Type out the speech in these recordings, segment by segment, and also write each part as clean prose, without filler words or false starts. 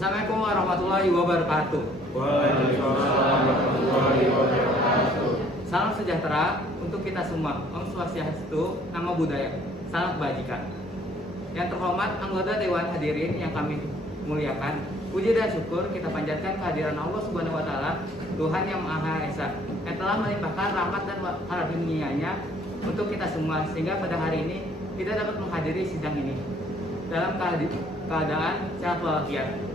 Assalamualaikum warahmatullahi wabarakatuh. Waalaikumsalam warahmatullahi wabarakatuh. Salam sejahtera untuk kita semua. Om Swastiastu, Namo Buddhaya, salam kebajikan. Yang terhormat anggota Dewan Hadirin yang kami muliakan, puji dan syukur kita panjatkan kehadiran Allah Subhanahu wa taala, Tuhan yang Maha Esa, yang telah melimpahkan rahmat dan karunia-Nya untuk kita semua sehingga pada hari ini kita dapat menghadiri sidang ini dalam keadaan sehat walafiat.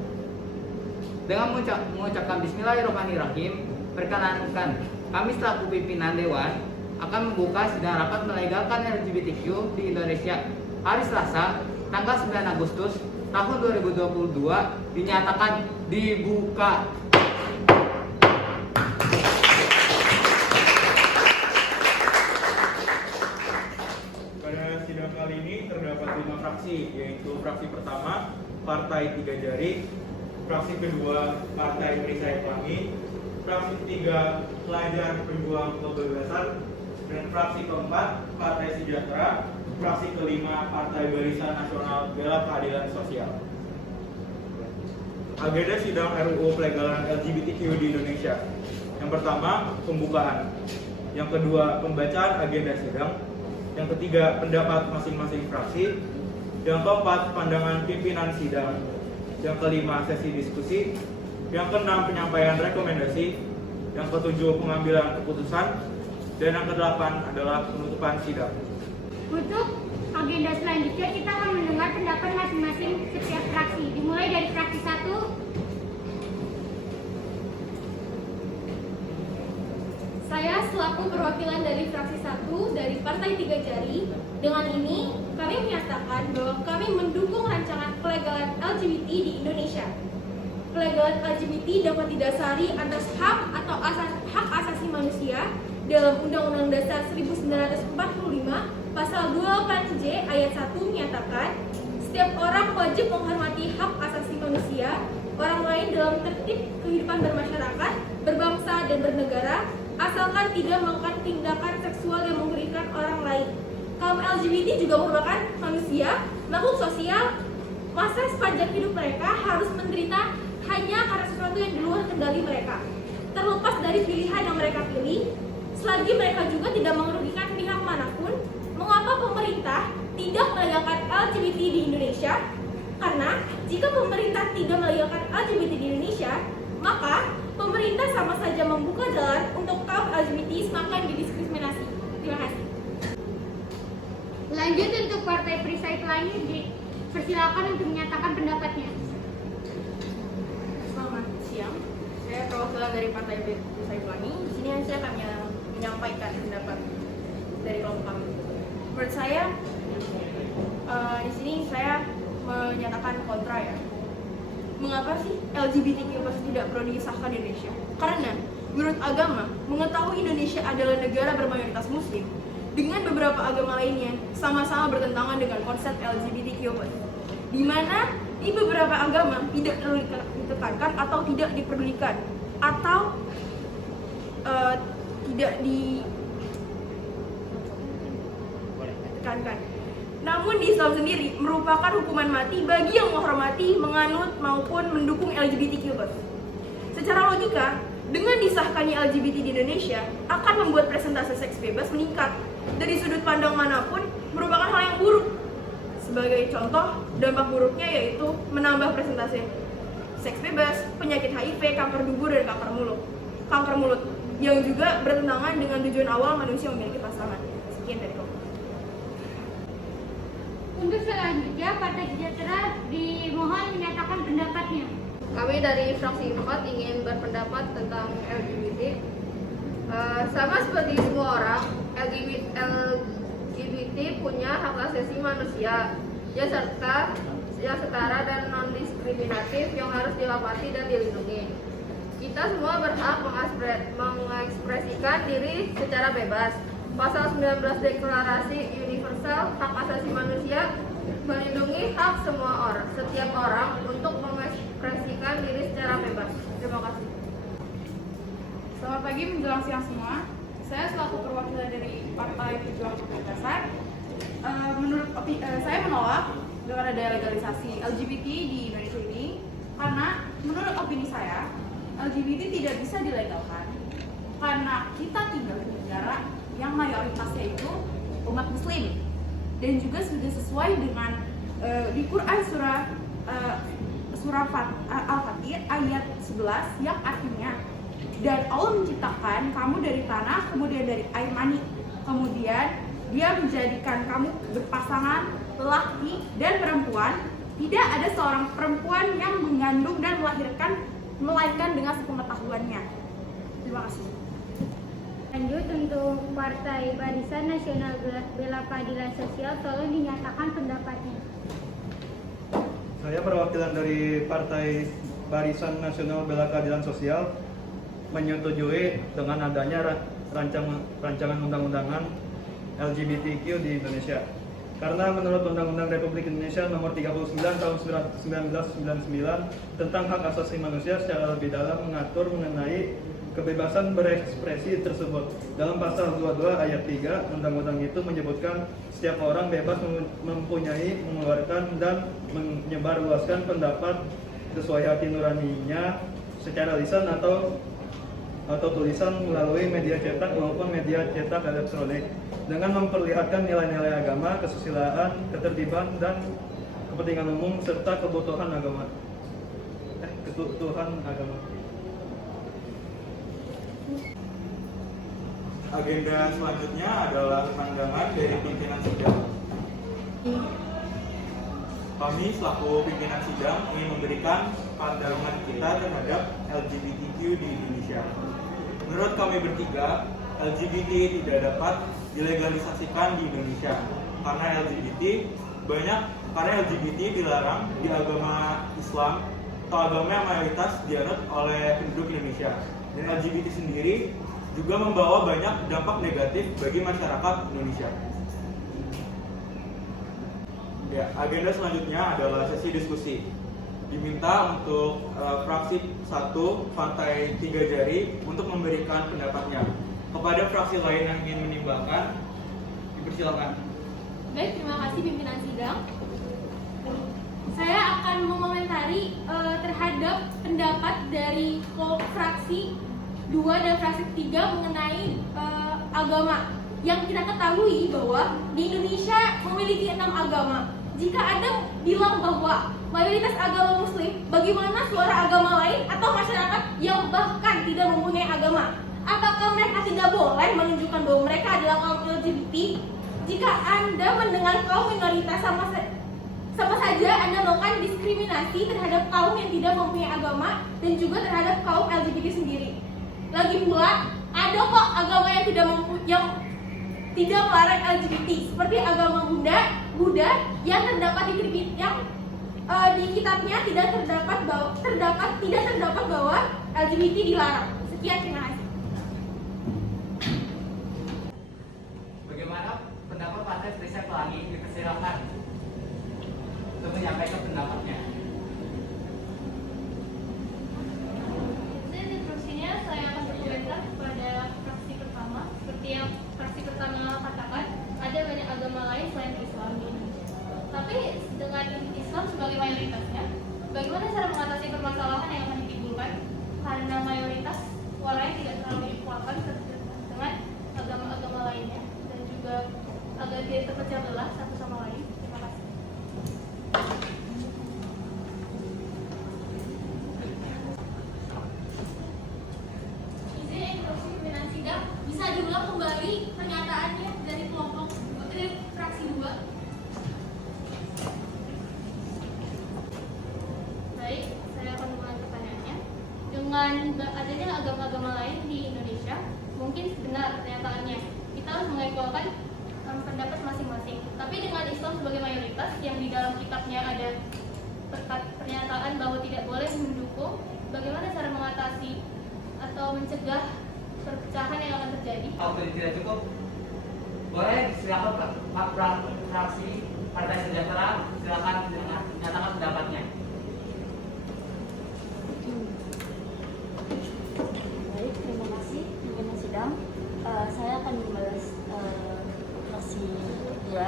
Dengan mengucapkan Bismillahirrahmanirrahim, perkenankan kami selaku pimpinan Dewan akan membuka sidang rapat melegalkan LGBTQ di Indonesia hari Selasa tanggal 9 Agustus tahun 2022 dinyatakan dibuka. Pada sidang kali ini terdapat 5 fraksi, yaitu fraksi pertama Partai Tiga Jari, fraksi kedua Partai Perisai Pelangi, fraksi ketiga Pelajar Pejuang Kebebasan, dan fraksi keempat Partai Sejahtera, fraksi kelima Partai Barisan Nasional Bela Keadilan Sosial. Agenda sidang RUU pelegalan LGBTQ di Indonesia. Yang pertama, pembukaan. Yang kedua, pembacaan agenda sidang. Yang ketiga, pendapat masing-masing fraksi. Yang keempat, pandangan pimpinan sidang. Yang kelima, sesi diskusi. Yang keenam, penyampaian rekomendasi. Yang ketujuh, pengambilan keputusan. Dan yang kedelapan adalah penutupan sidang. Untuk agenda selanjutnya kita akan mendengar pendapat masing-masing setiap fraksi. Dimulai dari fraksi 1. Saya selaku perwakilan dari fraksi 1 dari Partai Tiga Jari. Dengan ini kami menyatakan bahwa kami mendukung rancangan pelegalan LGBT di Indonesia. Pelegalan LGBT dapat didasari atas hak atau hak asasi manusia dalam Undang-Undang Dasar 1945 Pasal 28J ayat 1 menyatakan setiap orang wajib menghormati hak asasi manusia orang lain dalam tertib kehidupan bermasyarakat, berbangsa dan bernegara, asalkan tidak melakukan tindakan seksual yang merugikan orang lain. Kaum LGBT juga merupakan manusia, makhluk sosial. Masa sepanjang hidup mereka harus menderita hanya karena sesuatu yang di luar kendali mereka. Terlepas dari pilihan yang mereka pilih, selagi mereka juga tidak merugikan pihak manapun. Mengapa pemerintah tidak melegalkan LGBT di Indonesia? Karena jika pemerintah tidak melegalkan LGBT di Indonesia, maka pemerintah sama saja membuka jalan untuk kaum LGBT semakin didiskriminasi. Terima kasih. Lanjut untuk Partai Perisai Pelangi, dipersilakan untuk menyatakan pendapatnya. Selamat siang. Saya perwakilan dari Partai Perisai Pelangi. Di sini saya akan menyampaikan pendapat dari kelompok kami. Menurut saya, di sini saya menyatakan kontra ya. Mengapa sih LGBTQ+ tidak perlu disahkan di Indonesia? Karena menurut agama, mengetahui Indonesia adalah negara bermayoritas Muslim dengan beberapa agama lainnya sama-sama bertentangan dengan konsep LGBTQ+, di mana di beberapa agama tidak perlu ditekankan atau tidak diperdulikan atau tidak ditekankan. Namun di Islam sendiri merupakan hukuman mati bagi yang menghormati, menganut maupun mendukung LGBTQ+. Secara logika, dengan disahkannya LGBT di Indonesia akan membuat presentase seks bebas meningkat. Dari sudut pandang manapun merupakan hal yang buruk. Sebagai contoh, dampak buruknya yaitu menambah presentase seks bebas, penyakit HIV, kanker dubur, dan kanker mulut yang juga bertentangan dengan tujuan awal manusia memiliki pasangan. Sekian dari saya. Untuk selanjutnya Partai Sejahtera dimohon menyatakan pendapatnya. Kami dari fraksi 4 ingin berpendapat tentang LGBT. Sama seperti semua orang, LGBT punya hak asasi manusia yang setara dan non-diskriminatif yang harus dihormati dan dilindungi. Kita semua berhak mengekspresikan diri secara bebas. Pasal 19 Deklarasi Universal Hak Asasi Manusia melindungi hak setiap orang untuk mengekspresikan diri secara bebas. Terima kasih. Selamat pagi menjelang siang semua. Saya selaku perwakilan dari Partai Pejuang Kebebasan, saya menolak dengan ada legalisasi LGBT di Indonesia ini Karena menurut opini saya, LGBT tidak bisa dilegalkan karena kita tinggal di negara yang mayoritasnya itu umat muslim, dan juga sudah sesuai dengan di Quran surah Al-Fatih ayat 11 yang artinya, dan Allah menciptakan kamu dari tanah, kemudian dari air mani, kemudian Dia menjadikan kamu berpasangan lelaki dan perempuan. Tidak ada seorang perempuan yang mengandung dan melahirkan melainkan dengan sepengetahuannya. Terima kasih. Lanjut untuk Partai Barisan Nasional Bela Keadilan Sosial, tolong dinyatakan pendapatnya. Saya perwakilan dari Partai Barisan Nasional Bela Keadilan Sosial menyetujui dengan adanya rancangan undang-undangan LGBTQ di Indonesia. Karena menurut Undang-Undang Republik Indonesia Nomor 39 Tahun 1999 tentang hak asasi manusia secara lebih dalam mengatur mengenai kebebasan berekspresi tersebut. Dalam pasal 22 ayat 3 undang-undang itu menyebutkan setiap orang bebas mempunyai, mengeluarkan dan menyebarluaskan pendapat sesuai hati nuraninya secara lisan atau tulisan melalui media cetak maupun media cetak elektronik dengan memperlihatkan nilai-nilai agama, kesusilaan, ketertiban dan kepentingan umum serta kebutuhan agama. Agenda selanjutnya adalah pandangan dari pimpinan sidang. Kami selaku pimpinan sidang ingin memberikan pandangan kita terhadap LGBTQ di Indonesia. Menurut kami bertiga, LGBT tidak dapat dilegalisasikan di Indonesia karena LGBT dilarang di agama Islam atau agama yang mayoritas dianut oleh penduduk Indonesia. Dan LGBT sendiri juga membawa banyak dampak negatif bagi masyarakat Indonesia. Ya, agenda selanjutnya adalah sesi diskusi. Diminta untuk fraksi 1 Partai 3 Jari untuk memberikan pendapatnya. Kepada fraksi lain yang ingin menimbangkan, dipersilakan. Baik, terima kasih pimpinan sidang. Saya akan mengomentari terhadap pendapat dari fraksi 2 dan fraksi 3 mengenai agama. Yang kita ketahui bahwa di Indonesia memiliki 6 agama. Jika Anda bilang bahwa mayoritas agama Muslim, bagaimana suara agama lain atau masyarakat yang bahkan tidak mempunyai agama? Apakah mereka tidak boleh menunjukkan bahwa mereka adalah kaum LGBT? Jika Anda mendengar kaum minoritas, sama saja Anda melakukan diskriminasi terhadap kaum yang tidak mempunyai agama dan juga terhadap kaum LGBT sendiri. Lagi pula, ada kok agama yang tidak melarang LGBT, seperti agama Buddha yang terdapat di kitabnya tidak terdapat bahwa LGBT dilarang. Sekian, terima kasih. Bagaimana pendapat Partai Trisha Pelangi? Dipersilakan untuk menyampaikan pendapatnya. Instruksinya saya akan berkomentar kepada fraksi pertama. Seperti yang fraksi pertama katakan, ada banyak agama lain selain Islam di Indonesia. Tapi dengan Islam sebagai mayoritasnya, bagaimana cara mengatasi permasalahan yang akan ditimbulkan karena mayoritas suaranya tidak terlalu dikuatkan dengan agama-agama lainnya dan juga agar dia terpecah belah satu sama lain. Terima kasih. Izin instruksi pimpinan sidang, bisa diulang kembali pernyataannya dari fraksi 2. Baik, saya akan mulai pertanyaannya. Dengan adanya agama-agama lain di Indonesia, mungkin benar pernyataannya. Kita harus mengequalkan pendapat masing-masing. Tapi dengan Islam sebagai mayoritas yang di dalam kitabnya ada pernyataan bahwa tidak boleh mendukung, bagaimana cara mengatasi atau mencegah perpecahan yang akan terjadi? Kalau tidak cukup, boleh silakan Pak fraksi Partai Sejahtera, silakan menyatakan pendapatnya. Baik, terima kasih pimpinan sidang. Saya akan membalas fraksi 2.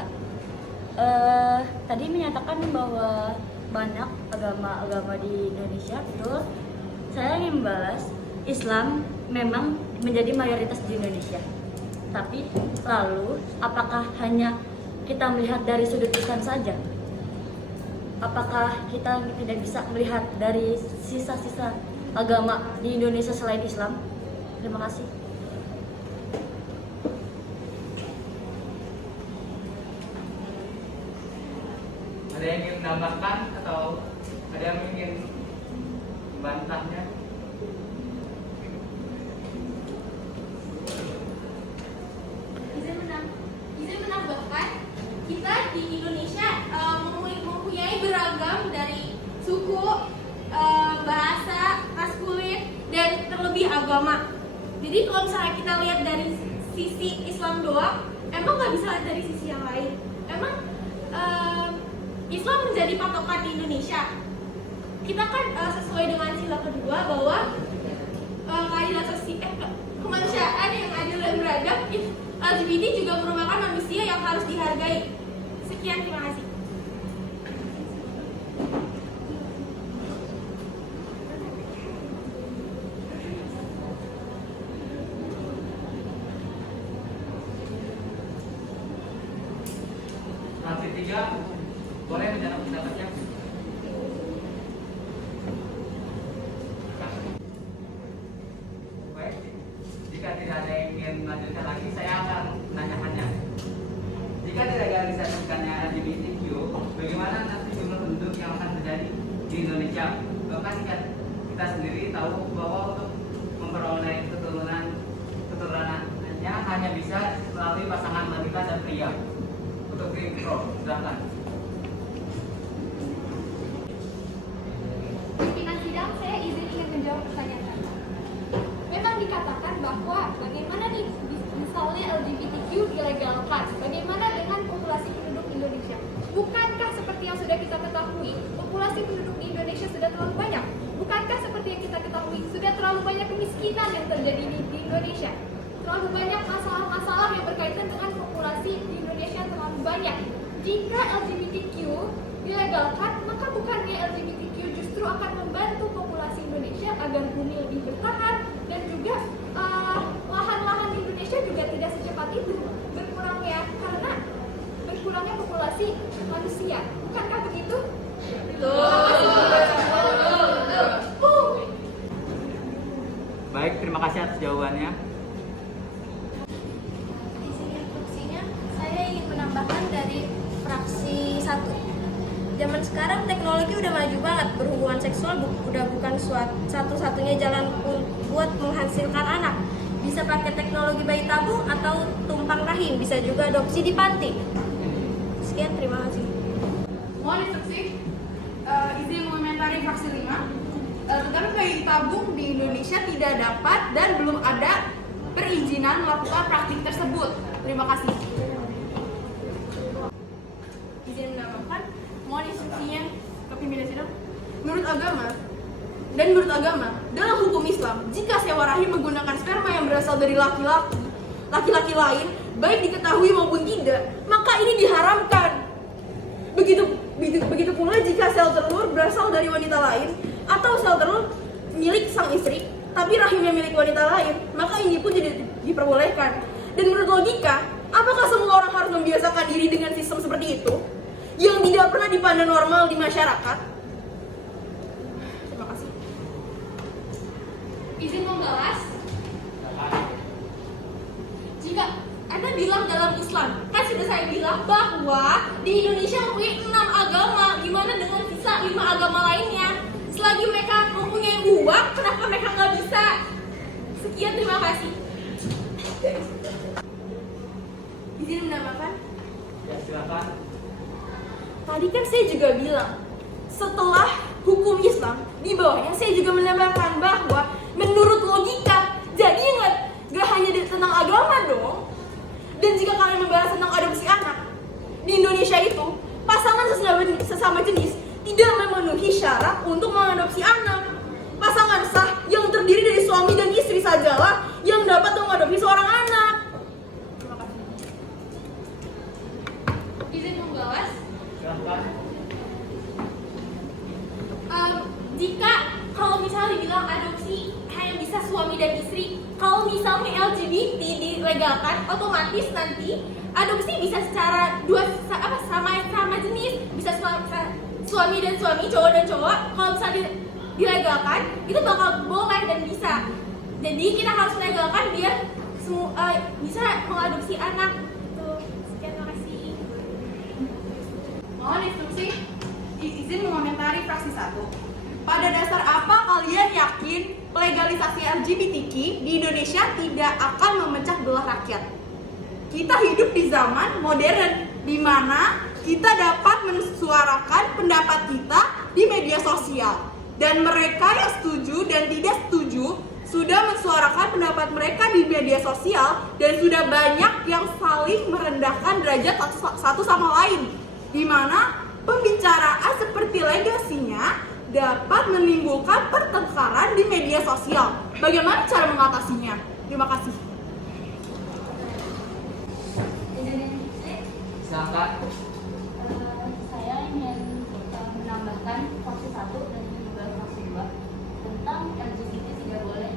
Tadi menyatakan bahwa banyak agama-agama di Indonesia, betul. Saya ingin membalas, Islam memang menjadi mayoritas di Indonesia. Tapi lalu apakah hanya kita melihat dari sudut Islam saja? Apakah kita tidak bisa melihat dari sisa-sisa agama di Indonesia selain Islam? Terima kasih. Ada yang ingin menambahkan atau ada yang ingin membantahnya? Izin menambahkan, kita di Indonesia mempunyai beragam dari suku, bahasa, ras kulit, dan terlebih agama. Jadi kalau misalnya kita lihat dari sisi Islam doang, emang nggak bisa lihat dari sisi yang lain. Emang Islam menjadi patokan di Indonesia. Kita kan sesuai dengan sila kedua bahwa keadilan sosial, kemanusiaan yang adil dan beradab, LGBT juga merupakan manusia yang harus dihargai. Sekian, terima kasih. Fraksi 3 boleh menjawab pendapatnya. Baik, jika tidak ada yang ingin melanjutkan lagi, saya akan menanyakannya. Jika dilegalisasikannya LGBTQ, bagaimana nanti jumlah penduduk yang akan terjadi di Indonesia? Bahkan kita sendiri tahu bahwa untuk memperoleh keturunannya hanya bisa melalui pasangan wanita dan pria. Untuk Green Pro, silakan. Pimpinan sidang, saya ingin menjawab pertanyaan Anda. Memang dikatakan bahwa bagaimana nih misalnya LGBTQ dilegalkan, bagaimana dengan populasi penduduk Indonesia? Bukankah seperti yang sudah kita ketahui, populasi penduduk di Indonesia sudah terlalu banyak? Bukankah seperti yang kita ketahui, sudah terlalu banyak kemiskinan yang terjadi di Indonesia? Terlalu banyak masalah-masalah yang berkaitan dengan populasi di Indonesia terlalu banyak. Jika LGBTQ dilegalkan, maka bukannya LGBTQ justru akan membantu populasi Indonesia agar bumi lebih bertahan dan juga lahan-lahan di Indonesia juga tidak secepat itu berkurangnya karena berkurangnya populasi manusia. Bukankah begitu? Baik, terima kasih atas jawabannya. Saya ingin menambahkan dari fraksi 1. Zaman sekarang teknologi udah maju banget, berhubungan seksual udah bukan satu-satunya jalan buat menghasilkan anak. Bisa pakai teknologi bayi tabung atau tumpang rahim, bisa juga adopsi di panti. Sekian, terima kasih. Mohon instruksi, izin mengomentari fraksi 5. Tetapi bayi tabung di Indonesia tidak dapat dan belum ada perizinan melakukan praktik tersebut. Terima kasih. Izin menambahkan, mohon instruksinya ke pimpinan sidang. Menurut agama, dalam hukum Islam, jika sewa rahim menggunakan sperma yang berasal dari laki-laki lain, baik diketahui maupun tidak, maka ini diharamkan. Begitu pula jika sel telur berasal dari wanita lain atau sel telur milik sang istri, tapi rahimnya milik wanita lain, maka ini pun jadi diperbolehkan. Dan menurut logika, apakah semua orang harus membiasakan diri dengan sistem seperti itu yang tidak pernah dipandang normal di masyarakat? Terima kasih. Izin membalas. Jika Anda bilang dalam Islam, kan sudah saya bilang bahwa di Indonesia mempunyai 6 agama. Gimana dengan sisa 5 agama lainnya? Selagi mereka mempunyai uang, kenapa mereka nggak bisa? Sekian, terima kasih. Izin menambahkan. Ya, silakan. Tadi kan saya juga bilang, setelah hukum Islam, di bawahnya saya juga menambahkan bahwa menurut logika, jadi nggak hanya tentang agama dong. Dan jika kalian membahas tentang adopsi anak, di Indonesia itu, pasangan sesama jenis tidak memenuhi syarat untuk mengadopsi anak. Pasangan sah yang terdiri dari suami dan istri sajalah yang dapat mengadopsi seorang anak. Terima kasih. Izin membalas. Silakan. jika kalau misalnya dibilang adopsi hanya bisa suami dan istri, kalau misalnya LGBT dilegalkan, otomatis nanti adopsi bisa secara sama jenis, bisa suami dan suami, cowok dan cowok. Kalau misalnya dilegalkan, itu bakal boleh dan bisa. Jadi kita harus legalkan biar bisa mengadopsi anak. Tuh, sekian, terima kasih. Mohon instruksi, izin mengomentari fraksi 1. Pada dasar apa kalian yakin legalisasi LGBTQ di Indonesia tidak akan memecah belah rakyat? Kita hidup di zaman modern, di mana kita dapat mensuarakan pendapat kita di media sosial. Dan mereka yang setuju dan tidak setuju sudah mensuarakan pendapat mereka di media sosial, dan sudah banyak yang saling merendahkan derajat satu sama lain, di mana pembicaraan seperti legasinya dapat menimbulkan pertengkaran di media sosial. Bagaimana cara mengatasinya? Terima kasih. Silakan. Saya ingin menambahkan fraksi 1 dan juga fraksi 2 tentang LGBT tidak boleh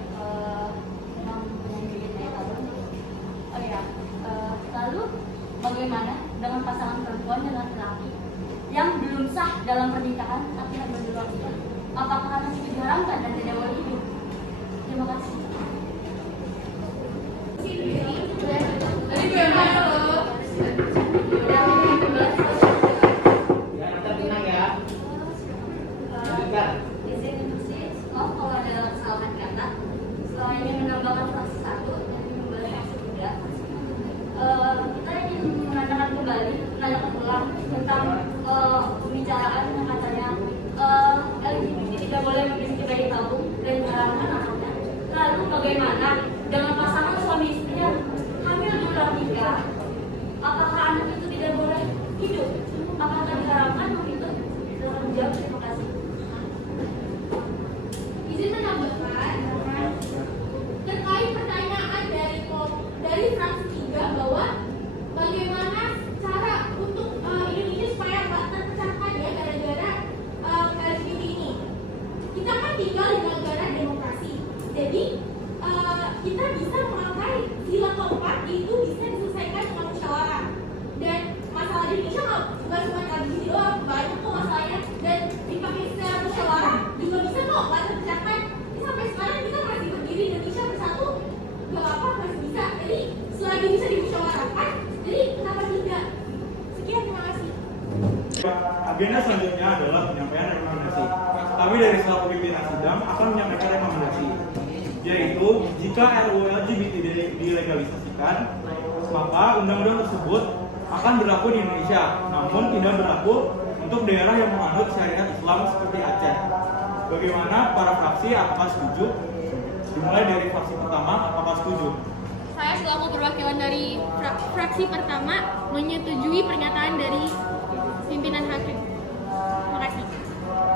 memang menyendiri daya tabung. Oh ya, lalu bagaimana dengan pasangan perempuan dan laki-laki yang belum sah dalam pernikahan tapi yang berdua nikah? Apakah anak itu diharamkan dan tidak boleh hidup? Terima kasih. Tenang ya. Lanjutkan. Izin sih, kalau ada kesalahan kata, setelah ini menambahkan fraksi 1 dan membahas fraksi 3, kita ingin menanyakan ulang tentang pembicaraan yang katanya LGBT tidak boleh memiliki bayi tabung dan diharamkan anaknya. Lalu bagaimana dengan pasangan suami istri yang hamil di luar nikah? Apakah anak itu tidak boleh hidup? Apakah diharamkan begitu? Silahkan menjawab. Terima kasih. Izin menambahkan terkait pertanyaan dari fraksi 3 bahwa bagaimana cara untuk Indonesia supaya nggak terpecahkan ya gara-gara LGBT ini. Kita kan tinggal di negara demokrasi, jadi kita bisa memakai sila keempat, itu bisa diselesaikan dengan musyawarah. Dan masalah di Indonesia nggak cuma LGBT doang, banyak kok masalahnya, dan dipakai secara musyawarah juga bisa kok nggak terpecahkan. Ini sampai sekarang kita masih berdiri Indonesia bersatu, nggak apa masih bisa. Jadi selagi bisa dimusyawarahkan, jadi kenapa tidak? Sekian, terima kasih. Agenda selanjutnya adalah penyampaian rekomendasi. Kami dari selaku pimpinan sidang akan menyampaikan rekomendasi, yaitu jika RUU LGBT dilegalisasikan, maka undang-undang tersebut akan berlaku di Indonesia, namun tidak berlaku untuk daerah yang menganut syariat Islam seperti Aceh. Bagaimana para fraksi, apakah setuju? Dimulai dari fraksi pertama, apakah setuju? Saya selaku perwakilan dari fraksi pertama menyetujui pernyataan dari pimpinan hakim. Terima kasih.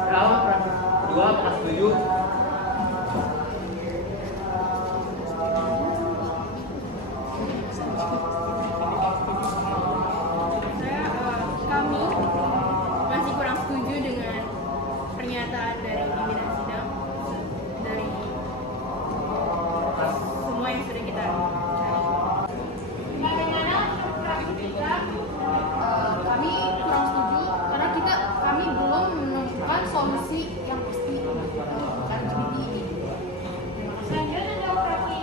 Selamat fraksi 2, apakah setuju? Kami masih kurang setuju dengan pernyataan dari pimpinan sidang, dari semua yang sudah kita cari. Bagaimana fraksi kita? Kami kurang setuju karena kami belum menemukan solusi yang pasti untuk LGBT ini. Selanjutnya ada fraksi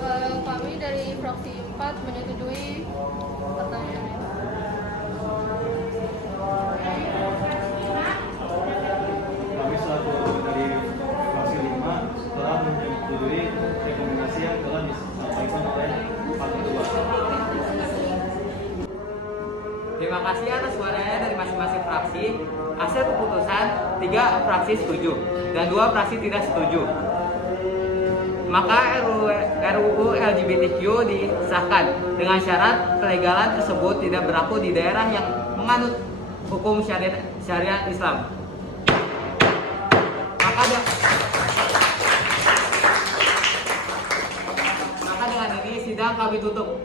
4. Kami dari fraksi 4 menyetujui pertanyaan ini. Kami selaku dari fraksi 5 telah menyetujui rekomendasi yang telah disampaikan oleh Pak Ketua. Terima kasih atas suaranya dari masing-masing fraksi. Hasil keputusan 3 fraksi setuju dan 2 fraksi tidak setuju. Maka RUU LGBTQ disahkan dengan syarat pelegalan tersebut tidak berlaku di daerah yang menganut hukum syariat Islam. Maka dengan ini sidang kami tutup.